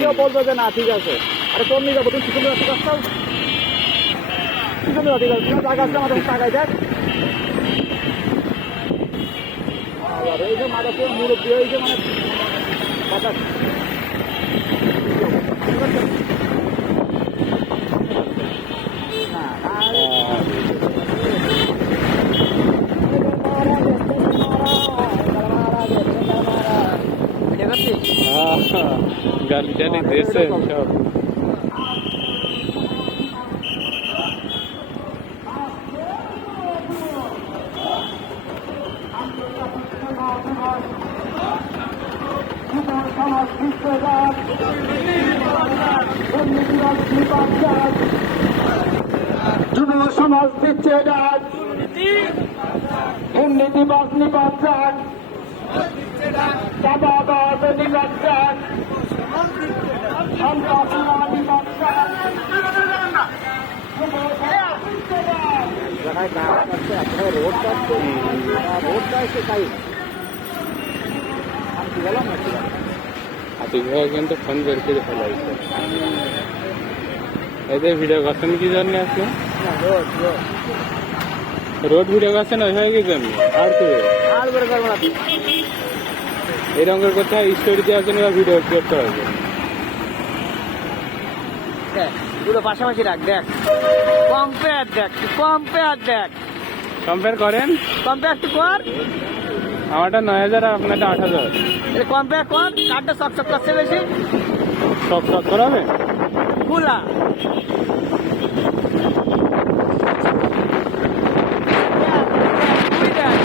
কেউ বলবে যে না, ঠিক আছে। আরে তোর নিয়ে যাব, তুমি পিছনে যাচ্ছে রাস্তাও পিছনে যাচ্ছে তুমি টাকা আছে, আমাদের টাকায় দেখ। এই যে মারা কেউ মুরব্বী যে মানে কথা না না গালি টালি দিয়েছে সব যুব সমাজ দিচ্ছে ডাক দুর্নীতি सनातनी रोड का रोड का फ़ोन करके फैलायचं येते की जर रोड वीडियो कसं ज़मीन आठ কি জন্য আর কি আর বের করব না এই রঙের কথা স্টোরি দেওয়ার জন্য। বা ভিডিও করতে হবে দেখ দুটো পাশাপাশি রাখ দেখ। কম্পেয়ার দেখ কম্পেয়ার দেখ। কম্পেয়ার করেন। কম্পেয়ার একটু কর। আমারটা নয় হাজার আর আপনারটা আট হাজার। কম্পেয়ার কর কার্ডটা চকচক করছে বেশি। সব সব করাবে? খুলা।